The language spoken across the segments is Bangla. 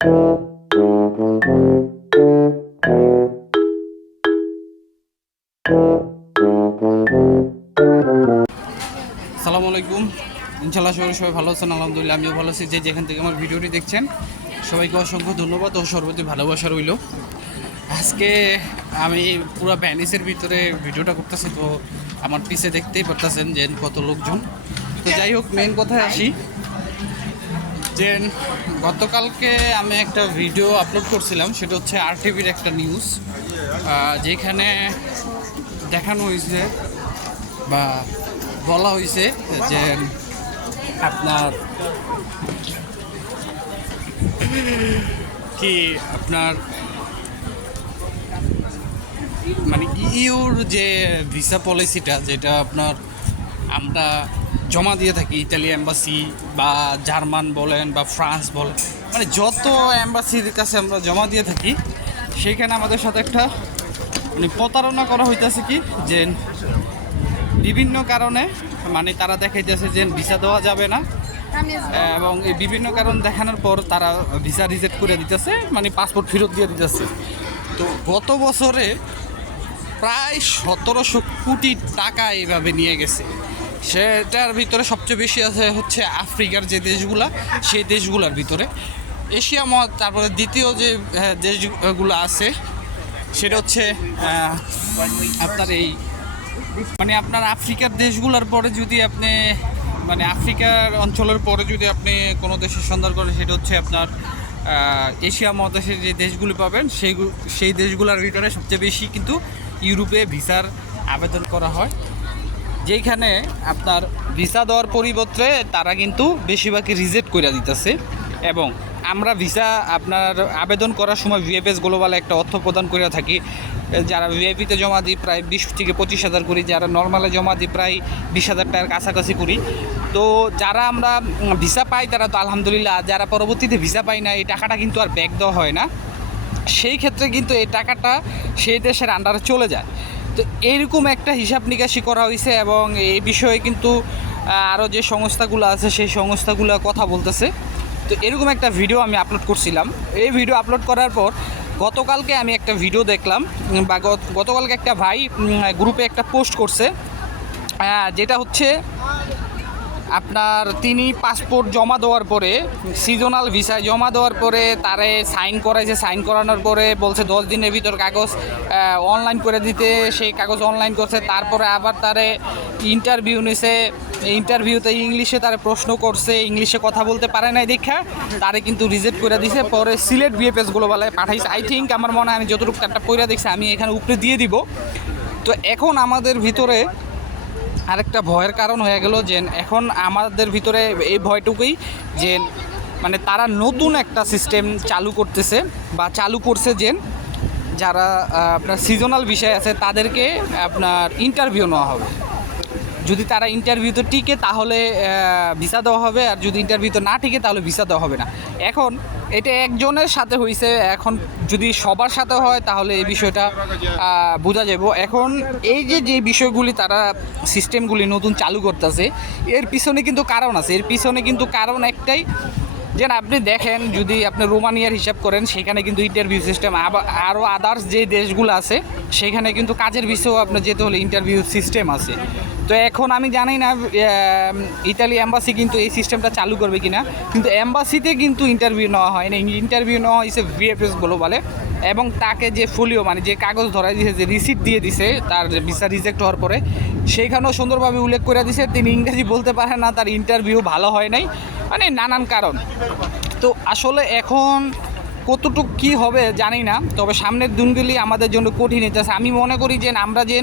আসসালামু আলাইকুম। ইনশাল্লাহ সবাই ভালো আছেন, আলহামদুলিল্লাহ আমিও ভালো আছি। যেখান থেকে আমার ভিডিওটি দেখছেন সবাইকে অসংখ্য ধন্যবাদ ও সর্বতি ভালোবাসা রইল। আজকে আমি পুরো ভ্যানিসের ভিতরে ভিডিওটা করতেছি, তো আমার পিছে দেখতেই পারতেছেন যে কত লোকজন। তো যাই হোক, মেন কথায় আসি যে গতকালকে আমি একটা ভিডিও আপলোড করছিলাম, সেটা হচ্ছে আরটিভির একটা নিউজ, যেখানে দেখানো হয়েছে বা বলা হয়েছে যে আপনার কি আপনার মানে ইউর যে ভিসা পলিসিটা, যেটা আপনার আমরা জমা দিয়ে থাকি ইতালি এম্বাসি বা জার্মান বলেন বা ফ্রান্স বলেন, মানে যত এম্বাসির কাছে আমরা জমা দিয়ে থাকি, সেইখানে আমাদের সাথে একটা মানে প্রতারণা করা হইতেছে কি যে বিভিন্ন কারণে মানে তারা দেখাইতেছে যে ভিসা দেওয়া যাবে না, এবং এই বিভিন্ন কারণ দেখানোর পর তারা ভিসা রিজেক্ট করে দিতেছে, মানে পাসপোর্ট ফেরত দিয়ে দিতেছে। তো গত বছরে প্রায় 1700 কোটি টাকা এইভাবে নিয়ে গেছে। সেটার ভিতরে সবচেয়ে বেশি আছে হচ্ছে আফ্রিকার যে দেশগুলা, সেই দেশগুলোর ভিতরে এশিয়া তারপরে দ্বিতীয় যে দেশগুলো আছে সেটা হচ্ছে আপনার এই মানে আপনার আফ্রিকার দেশগুলোর পরে যদি আপনি মানে আফ্রিকার অঞ্চলের পরে যদি আপনি কোনো দেশের সন্ধান করেন, সেটা হচ্ছে আপনার এশিয়া মহাদেশের যে দেশগুলি পাবেন সেই দেশগুলোর ভিতরে সবচেয়ে বেশি কিন্তু ইউরোপে ভিসার আবেদন করা হয়, যেইখানে আপনার ভিসা দেওয়ার পরিবর্তে তারা কিন্তু বেশিরভাগই রিজেক্ট করে দিতেছে। এবং আমরা ভিসা আপনার আবেদন করার সময় ভিএফএস গ্লোবালে একটা অর্থ প্রদান করে থাকি। যারা ভিআইপিতে জমা দিই প্রায় 20 থেকে 25,000 করি, যারা নর্মালে জমা দিই প্রায় 20,000 টাকার কাছাকাছি করি। তো যারা আমরা ভিসা পাই তারা তো আলহামদুলিল্লাহ, যারা পরবর্তীতে ভিসা পাই না এই টাকাটা কিন্তু আর ব্যাক দেওয়া হয় না, সেই ক্ষেত্রে কিন্তু এই টাকাটা সেই দেশের আন্ডারে চলে যায়। তো এইরকম একটা হিসাব নিকাশি করা হয়েছে, এবং এই বিষয়ে কিন্তু আরও যে সংস্থাগুলো আছে সেই সংস্থাগুলো কথা বলতেছে। তো এরকম একটা ভিডিও আমি আপলোড করছিলাম। এই ভিডিও আপলোড করার পর গতকালকে আমি একটা ভিডিও দেখলাম, বা গতকালকে একটা ভাই গ্রুপে একটা পোস্ট করছে, যেটা হচ্ছে আপনার তিনি পাসপোর্ট জমা দেওয়ার পরে সিজনাল ভিসায় জমা দেওয়ার পরে তারে সাইন করাইছে, সাইন করানোর পরে বলছে 10 দিনের ভিতর কাগজ অনলাইন করে দিতে, সেই কাগজ অনলাইন করছে। তারপরে আবার তারে ইন্টারভিউ নিছে, ইন্টারভিউতে ইংলিশে তারে প্রশ্ন করছে, ইংলিশে কথা বলতে পারে নাই দেখা তারে কিন্তু রিজেক্ট করে দিছে। পরে সিলেট ভিএফএস গ্লোবালে পাঠাইছে। আই থিঙ্ক আমার মনে হয় আমি যতটুকু একটা পড়ে দেখছি, আমি এখানে উপরে দিয়ে দিব। তো এখন আমাদের ভিতরে আরেকটা ভয়ের কারণ হয়ে গেল যে এখন আমাদের ভিতরে এই ভয়টুকুই যে মানে তারা নতুন একটা সিস্টেম চালু করতেছে বা চালু করছে, যে যারা আপনার সিজনাল বিষয় আছে তাদেরকে আপনার ইন্টারভিউ নেওয়া হবে। যদি তারা ইন্টারভিউতে টিকে তাহলে ভিসা দেওয়া হবে, আর যদি ইন্টারভিউতে না টিকে তাহলে ভিসা দেওয়া হবে না। এখন এটা একজনের সাথে হয়েছে, এখন যদি সবার সাথে হয় তাহলে এই বিষয়টা বোঝা যাব। এখন এই যে বিষয়গুলি তারা সিস্টেমগুলি নতুন চালু করতেছে, এর পিছনে কিন্তু কারণ আছে। এর পিছনে কিন্তু কারণ একটাই, যে আপনি দেখেন যদি আপনি রোমানিয়ার হিসাব করেন, সেখানে কিন্তু ইন্টারভিউ সিস্টেম, আরও আদার্স যে দেশগুলো আছে সেখানে কিন্তু কাজের বিষয়েও আপনার যেতে হলে ইন্টারভিউ সিস্টেম আছে। তো এখন আমি জানি না ইতালি এম্বাসি কিন্তু এই সিস্টেমটা চালু করবে কিনা, কিন্তু এম্বাসিতে কিন্তু ইন্টারভিউ নেওয়া হয় না, ইন্টারভিউ নেওয়া হয়েছে ভিএফএস গ্লোবালে। এবং তাকে যে ফোলিও মানে যে কাগজ ধরাই দিয়েছে, যে রিসিট দিয়ে দিছে তার ভিসা রিজেক্ট হওয়ার পরে, সেইখানেও সুন্দরভাবে উল্লেখ করে দিছে তিনি ইংরেজি বলতে পারেন না, তার ইন্টারভিউ ভালো হয় নাই, মানে নানান কারণ। তো আসলে এখন কতটুকু কী হবে জানি না, তবে সামনের দিনগুলি আমাদের জন্য কঠিন হইতেছে। আমি মনে করি যে আমরা যে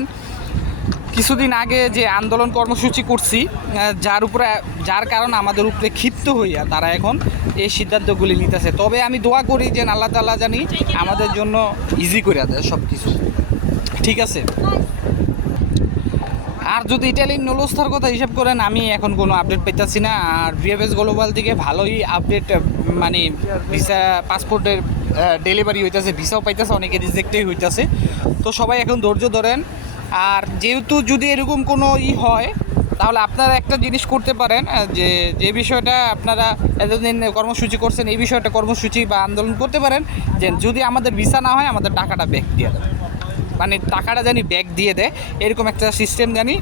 কিছুদিন আগে যে আন্দোলন কর্মসূচি করছি, যার কারণে আমাদের উপরে ক্ষিপ্ত হইয়া তারা এখন এই সিদ্ধান্তগুলি নিতেছে। তবে আমি দোয়া করি যে আল্লাহ তাআলা জানি আমাদের জন্য ইজি করে দেয় সব কিছু, ঠিক আছে। আর যদি ইটালির নুলস্থার কথা হিসাব করেন, আমি এখন কোনো আপডেট পেতেছি না। আর ভিএফএস গ্লোবাল থেকে ভালোই আপডেট, মানে ভিসা পাসপোর্টের ডেলিভারি হইতেছে, ভিসাও পাইতেছে, অনেকে রিজেক্টই হইতেছে। তো সবাই এখন ধৈর্য ধরেন। আর যেহেতু যদি এরকম কোনো হয় তাহলে আপনারা একটা জিনিস করতে পারেন, যে বিষয়টা আপনারা এতদিন কর্মসূচি করছেন, এই বিষয়টা কর্মসূচি বা আন্দোলন করতে পারেন যে যদি আমাদের ভিসা না হয় আমাদের টাকাটা ব্যাক দিয়ে দেয়, মানে টাকাটা জানি ব্যাক দিয়ে দেয়, এরকম একটা সিস্টেম জানি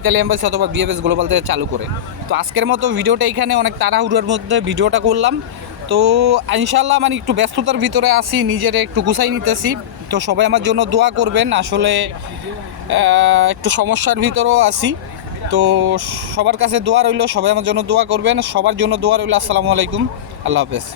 ইতালি এম্বাসি অথবা বিএফএস গ্লোবাল থেকে চালু করে। তো আজকের মতো ভিডিওটা এখানে অনেক তাড়াহুড়োর মধ্যে ভিডিওটা করলাম। তো ইনশাল্লাহ মানে একটু ব্যস্ততার ভিতরে আসি, নিজের একটু গুছাই নিতেছি। তো সবাই আমার জন্য দোয়া করবেন, আসলে একটু সমস্যার ভিতরেও আছি। তো সবার কাছে দোয়া রইল, সবাই আমার জন্য দোয়া করবেন, সবার জন্য দোয়া রইল। আসসালামু আলাইকুম, আল্লাহ হাফেজ।